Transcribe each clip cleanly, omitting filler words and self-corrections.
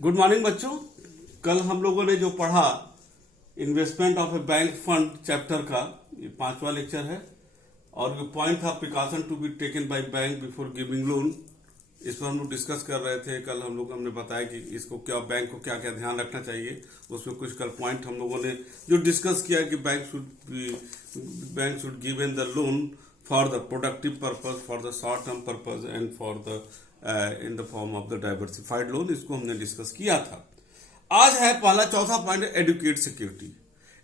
Good morning बच्चों। कल हम लोगों ने जो पढ़ा investment of a bank fund chapter का, ये 5वां लेक्चर है और जो पॉइंट था precaution to be taken by bank before giving loan, इस पर हम लोग डिस्कस कर रहे थे। कल हमने बताया कि इसको क्या, बैंक को क्या क्या ध्यान रखना चाहिए। उसमें कुछ कल पॉइंट हम लोगों ने जो डिस्कस किया कि bank should given the loan for the productive purpose, for the short term purpose and for the in the form of the diversified loan. इसको हमने डिस्कस किया था। आज है पहला चौथा point, adequate security.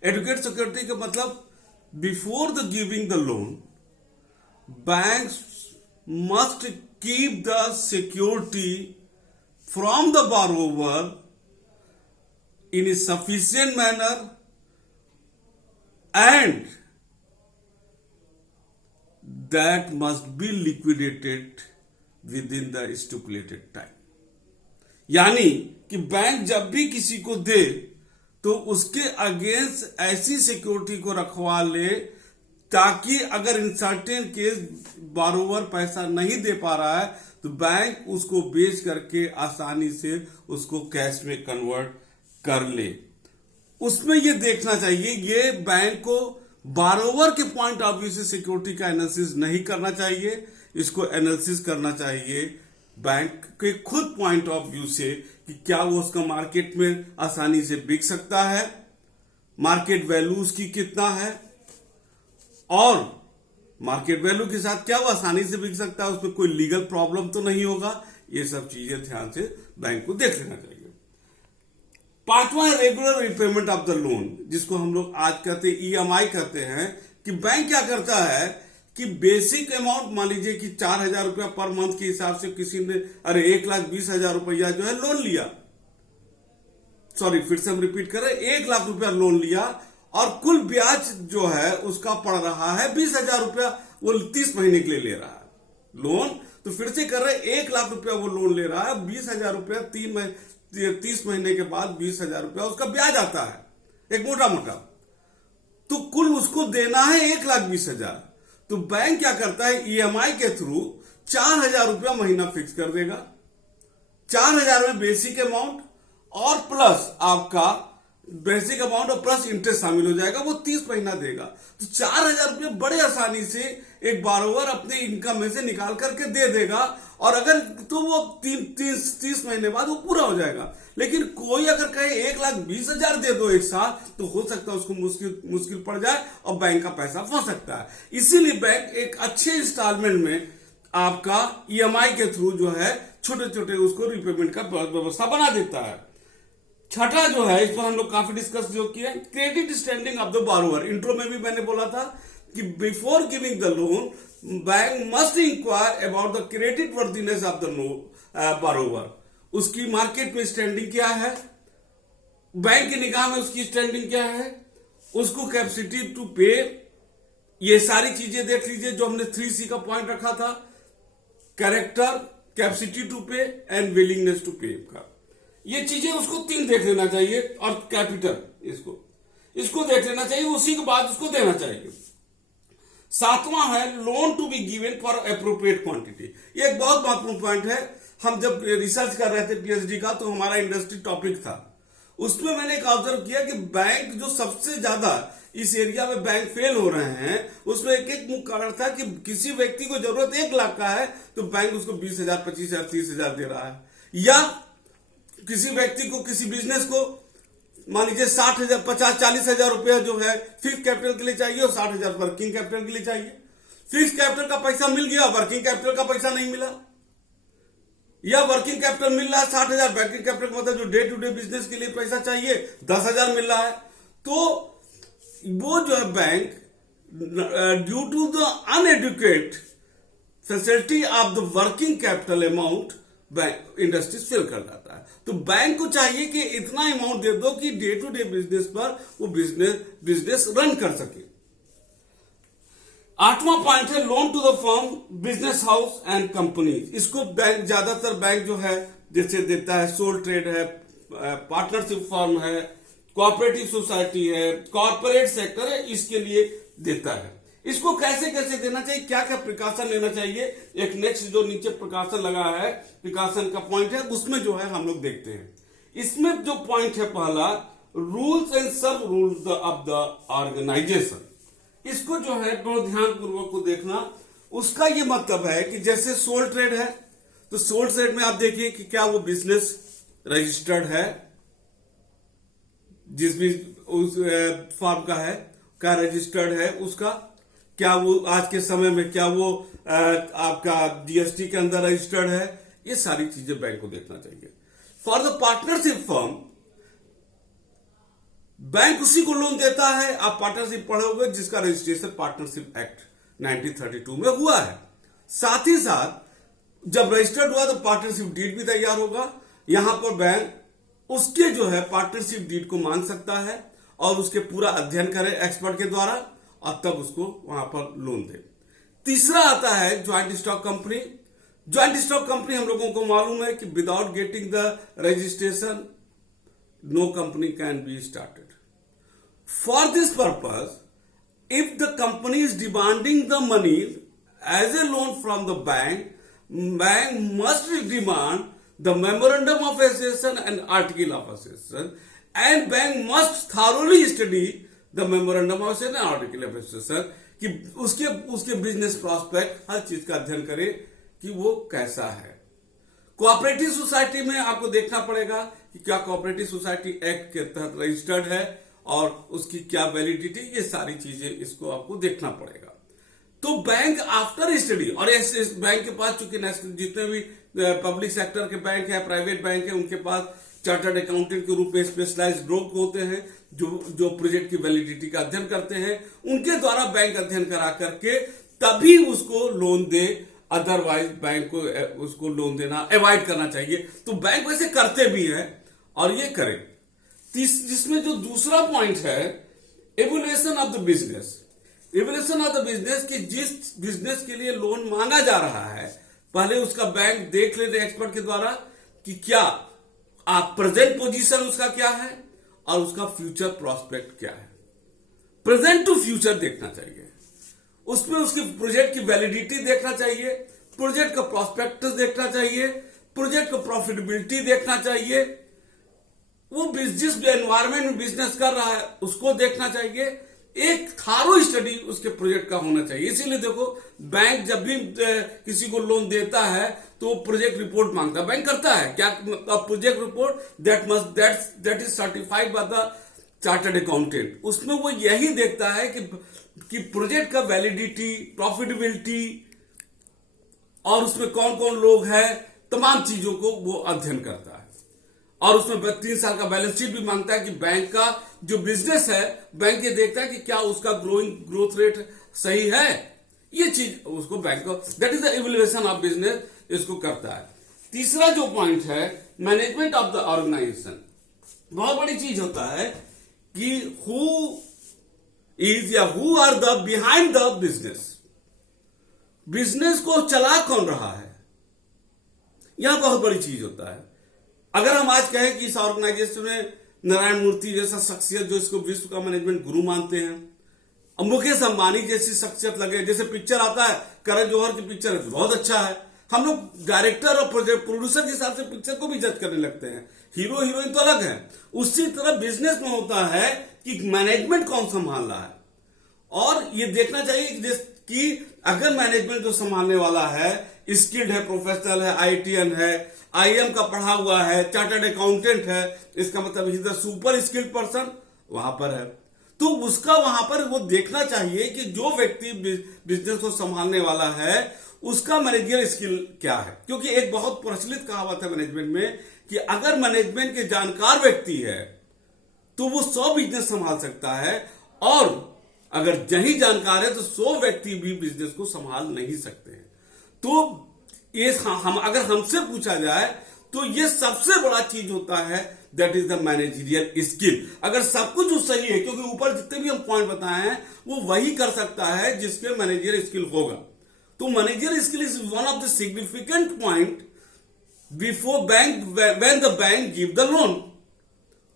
Adequate security का मतलब before the giving the loan banks must keep the security from the borrower in a sufficient manner and that must be liquidated within the stipulated time। यानी कि bank जब भी किसी को दे तो उसके अगेंस्ट ऐसी सिक्योरिटी को रखवा ले ताकि अगर इन सर्टेन केस बारोवर पैसा नहीं दे पा रहा है तो बैंक उसको बेच करके आसानी से उसको कैश में कन्वर्ट कर ले। उसमें ये देखना चाहिए, ये बैंक को बारोवर के पॉइंट ऑफ व्यू से सिक्योरिटी का एनालिसिस नहीं करना चाहिए। इसको एनालिसिस करना चाहिए बैंक के खुद पॉइंट ऑफ व्यू से कि क्या वो उसका मार्केट में आसानी से बिक सकता है, मार्केट वैल्यू उसकी कितना है और मार्केट वैल्यू के साथ क्या वो आसानी से बिक सकता है, उसमें कोई लीगल प्रॉब्लम तो नहीं होगा। ये सब चीजें ध्यान से बैंक को देख लेना चाहिए। पांचवा है regular repayment of the loan, जिसको हम लोग आज कहते हैं EMI कहते हैं। कि बैंक क्या करता है कि बेसिक अमाउंट, मान लीजिए कि 4,000 रुपया पर मंथ के हिसाब से किसी ने 1,20,000 रुपया जो है लोन लिया, सॉरी फिर से हम रिपीट करें, 1 लाख रुपया लोन लिया और कुल ब्याज जो है उसका पड़ रहा है 20,000 रुपया, वो 30 महीने के लिए ले रहा है लोन। तो फिर से कर रहे 1 लाख रुपया वो लोन ले रहा है, 20,000 रुपया 30 महीने के बाद 20,000 रुपया उसका ब्याज आता है एक मोटा मोटा, तो कुल उसको देना है 1,20,000। तो बैंक क्या करता है, EMI के थ्रू 4,000 रुपया महीना फिक्स कर देगा। 4,000 में बेसिक अमाउंट और प्लस आपका बेसिक अमाउंट और प्लस इंटरेस्ट शामिल हो जाएगा, वो 30 महीना देगा। तो 4,000 रुपये बड़े आसानी से एक बारोवर अपने इनकम में से निकाल करके दे देगा और अगर तो वो 30 महीने बाद वो पूरा हो जाएगा। लेकिन कोई अगर कहे 1,20,000 दे दो एक साथ, तो हो सकता है उसको मुश्किल पड़ जाए और बैंक का पैसा फंस सकता है। इसीलिए बैंक एक अच्छे इंस्टॉलमेंट में आपका EMI के थ्रू जो है छोटे छोटे उसको रिपेमेंट का व्यवस्था बना देता है। छठा जो है, इस पर हम लोग काफी डिस्कस जो किया, credit standing of the borrower. Intro में भी मैंने बोला था कि before giving the loan bank must inquire about the credit worthiness of the borrower. उसकी मार्केट में स्टैंडिंग क्या है, बैंक की निगाह में उसकी स्टैंडिंग क्या है, उसको कैपेसिटी टू पे, ये सारी चीजें देख लीजिए जो हमने 3C का पॉइंट रखा था, कैरेक्टर, कैपेसिटी टू पे एंड विलिंगनेस टू पे का। ये चीजें उसको 3 देख लेना चाहिए और कैपिटल इसको देख लेना चाहिए, उसी के बाद उसको देना चाहिए। 7वां है loan to be given for appropriate quantity. ये एक बहुत महत्वपूर्ण पॉइंट है। हम जब रिसर्च कर रहे थे PhD का, तो हमारा इंडस्ट्री टॉपिक था, उसमें मैंने एक ऑब्जर्व किया कि बैंक जो सबसे ज्यादा इस एरिया में बैंक फेल हो रहे हैं, उसमें एक मुख्य कारण था कि किसी व्यक्ति को जरूरत 1 लाख का है तो बैंक उसको 20,000, 25,000, 30,000 दे रहा है, या किसी व्यक्ति को, किसी बिजनेस को मान लीजिए 60,000, 50,000, 40,000 रुपया जो है फिक्स कैपिटल के लिए चाहिए और 60,000 वर्किंग कैपिटल के लिए चाहिए। फिक्स कैपिटल का पैसा मिल गया, वर्किंग कैपिटल का पैसा नहीं मिला, या वर्किंग कैपिटल मिल रहा है 60,000, वर्किंग कैपिटल मतलब जो डे टू डे बिजनेस के लिए पैसा चाहिए 10,000 मिल रहा है। तो वो जो है bank due to the inadequate facility of the working capital amount bank industries fail कर जाता है। तो बैंक को चाहिए कि इतना अमाउंट दे दो कि डे टू डे बिजनेस पर वो बिजनेस रन कर सके। 8वां पॉइंट है loan to the firm, business house and companies. इसको बैंक, ज्यादातर बैंक जो है जैसे देता है, सोल ट्रेड है, पार्टनरशिप फर्म है, कोऑपरेटिव सोसाइटी है, कॉर्पोरेट सेक्टर है, इसके लिए देता है। इसको कैसे कैसे देना चाहिए, क्या क्या प्रिकॉशन लेना चाहिए, एक नेक्स्ट जो नीचे प्रिकॉशन लगा है, प्रिकॉशन का पॉइंट है, उसमें जो है हम लोग देखते हैं। इसमें जो पॉइंट है पहला, रूल्स एंड सब रूल्स ऑफ द ऑर्गेनाइजेशन, इसको जो है बहुत ध्यानपूर्वक को देखना। उसका ये मतलब है कि जैसे सोल ट्रेड है, तो सोल ट्रेड में आप देखिए कि क्या वो बिजनेस रजिस्टर्ड है, जिस भी उस फॉर्म का है, क्या रजिस्टर्ड है उसका, क्या वो आज के समय में क्या वो आपका जीएसटी के अंदर रजिस्टर्ड है, ये सारी चीजें बैंक को देखना चाहिए। For the partnership firm, bank उसी को लोन देता है, आप पार्टनरशिप पढ़े होंगे, जिसका रजिस्ट्रेशन पार्टनरशिप एक्ट 1932 में हुआ है। साथ ही साथ जब रजिस्टर्ड हुआ तो पार्टनरशिप डीड भी तैयार होगा। यहां पर बैंक उसके जो है पार्टनरशिप डीड को मान सकता है और उसके पूरा अध्ययन करे एक्सपर्ट के द्वारा, और तब उसको वहां पर लोन दे। तीसरा आता है joint stock company. Joint stock company हम लोगों को मालूम है कि without getting the registration no company can be started. For this purpose, if the company is demanding the money as a loan from the bank, bank must demand the memorandum of association and article of association, and bank must thoroughly study the memorandum of association and article of association, कि उसके business prospect हर चीज का अध्ययन करे कि वो कैसा है। कोऑपरेटिव सोसाइटी में आपको देखना पड़ेगा कि क्या कोऑपरेटिव सोसाइटी एक्ट के तहत रजिस्टर्ड है और उसकी क्या वैलिडिटी, ये सारी चीजें इसको आपको देखना पड़ेगा। तो बैंक आफ्टर स्टडी, और इस बैंक के पास चूंकि जितने भी पब्लिक सेक्टर के बैंक है, प्राइवेट बैंक है, उनके पास चार्टर्ड अकाउंटेंट के रूप में स्पेशलाइज्ड लोग होते हैं जो प्रोजेक्ट की वैलिडिटी का अध्ययन करते हैं। उनके द्वारा बैंक अध्ययन करा करके तभी उसको लोन दे, अदरवाइज बैंक को उसको लोन देना अवॉइड करना चाहिए। तो बैंक वैसे करते भी है और ये करें। जिसमें जो दूसरा पॉइंट है, evolution of the business. Evolution of the business कि जिस बिजनेस के लिए लोन मांगा जा रहा है, पहले उसका बैंक देख लेते एक्सपर्ट के द्वारा कि क्या आप प्रेजेंट पोजीशन उसका क्या है और उसका फ्यूचर प्रॉस्पेक्ट क्या है। प्रेजेंट टू फ्यूचर देखना चाहिए, उसमें उसके प्रोजेक्ट की वैलिडिटी देखना चाहिए, प्रोजेक्ट का प्रॉस्पेक्टस देखना चाहिए, प्रोजेक्ट का प्रॉफिटेबिलिटी देखना चाहिए, वो जिस एनवायरमेंट में बिजनेस कर रहा है उसको देखना चाहिए। एक थारो स्टडी उसके प्रोजेक्ट का होना चाहिए। इसीलिए देखो, बैंक जब भी किसी को लोन देता है तो प्रोजेक्ट रिपोर्ट मांगता है, बैंक करता है क्या, project report that is certified by the chartered accountant. उसमें वो यही देखता है कि प्रोजेक्ट का वैलिडिटी, प्रॉफिटेबिलिटी और उसमें कौन कौन लोग हैं, तमाम चीजों को वो अध्ययन करता है। और उसमें 3 साल का बैलेंस शीट भी मांगता है कि बैंक का जो बिजनेस है, बैंक ये देखता है कि क्या उसका ग्रोथ रेट सही है। ये चीज उसको बैंक को, that is the evaluation of business, इसको करता है। तीसरा जो पॉइंट है, मैनेजमेंट ऑफ द ऑर्गेनाइजेशन। बहुत बड़ी चीज होता है कि हु इज या who are the behind the business. Business को चला कौन रहा है, यह बहुत बड़ी चीज होता है। अगर हम आज कहें कि इस ऑर्गेनाइजेशन में नारायण मूर्ति जैसा शख्सियत जो इसको विश्व का मैनेजमेंट गुरु मानते हैं, मुकेश अंबानी जैसी शख्सियत लगे, जैसे पिक्चर आता है करण जौहर की पिक्चर है बहुत अच्छा है, हम लोग डायरेक्टर और प्रोड्यूसर के हिसाब से पिक्चर को भी जज करने लगते हैं, हीरो हीरोइन तो अलग है। उसी तरह बिजनेस में होता है कि मैनेजमेंट कौन संभाल रहा है, और ये देखना चाहिए कि अगर मैनेजमेंट जो संभालने वाला है स्किल्ड है, प्रोफेशनल है, आईटीएन है, आईएम का पढ़ा हुआ है, चार्टर्ड अकाउंटेंट है, इसका मतलब ही द सुपर स्किल्ड पर्सन वहां पर है, तो उसका वहां पर वो देखना चाहिए कि जो व्यक्ति बिजनेस को संभालने वाला है उसका मैनेजर स्किल क्या है। क्योंकि एक बहुत प्रचलित कहावत है मैनेजमेंट में कि अगर मैनेजमेंट के जानकार व्यक्ति है तो वो 100 बिजनेस संभाल सकता है, और अगर नहीं जानकार है तो 100 व्यक्ति भी बिजनेस को संभाल नहीं सकते हैं। तो ये अगर हमसे पूछा जाए तो ये सबसे बड़ा चीज होता है, that is the managerial skill. अगर सब कुछ सही है, क्योंकि ऊपर जितने भी हम पॉइंट बताए हैं वो वही कर सकता है जिसके मैनेजरियल स्किल होगा। तो managerial skill is one of the significant point before bank, when the bank give the loan.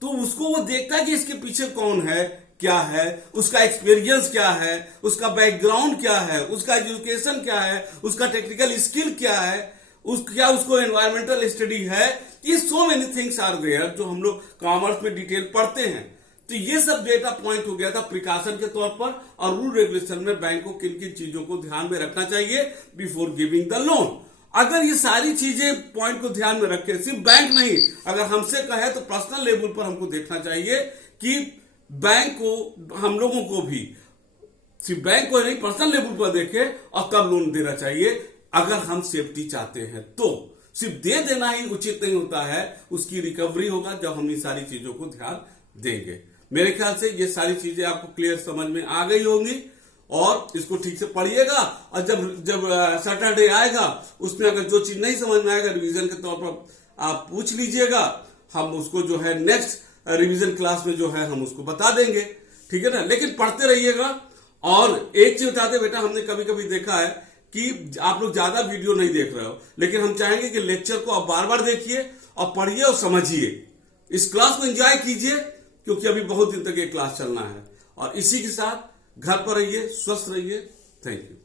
तो उसको वो देखता है कि इसके पीछे कौन है, क्या है, उसका एक्सपीरियंस क्या है, उसका बैकग्राउंड क्या है, उसका एजुकेशन क्या है, उसका टेक्निकल स्किल क्या है, क्या उसको एनवायरमेंटल स्टडी है, ये so many things are there जो हम लोग कॉमर्स में डिटेल पढ़ते हैं। तो ये सब डेटा पॉइंट हो गया था प्रिकॉशन के तौर पर, और रूल रेगुलेशन में बैंक को किन किन चीजों को ध्यान में रखना चाहिए बिफोर गिविंग द लोन। अगर ये सारी चीजें पॉइंट को ध्यान में रखें, सिर्फ बैंक नहीं, अगर हमसे कहे तो पर्सनल लेवल पर हमको देखना चाहिए कि बैंक को, हम लोगों को भी सिर्फ बैंक को नहीं पर्सनल लेवल पर देखे और तब लोन देना चाहिए। अगर हम सेफ्टी चाहते हैं तो सिर्फ दे देना ही उचित नहीं होता है, उसकी रिकवरी होगा जब हम इन सारी चीजों को ध्यान देंगे। मेरे ख्याल से ये सारी चीजें आपको क्लियर समझ में आ गई होंगी, और इसको ठीक से पढ़िएगा, और जब सैटरडे आएगा उसमें अगर जो चीज नहीं समझ में आएगा रिवीजन के तौर पर आप पूछ लीजिएगा, हम उसको जो है नेक्स्ट रिवीजन क्लास में जो है हम उसको बता देंगे, ठीक है ना। लेकिन पढ़ते रहिएगा। और एक चीज बताते बेटा, हमने कभी कभी देखा है कि आप लोग ज्यादा वीडियो नहीं देख रहे हो, लेकिन हम चाहेंगे कि लेक्चर को आप बार बार देखिए और पढ़िए और समझिए, इस क्लास को एंजॉय कीजिए, क्योंकि अभी बहुत दिन तक ये क्लास चलना है। और इसी के साथ घर पर रहिए, स्वस्थ रहिए। Thank you.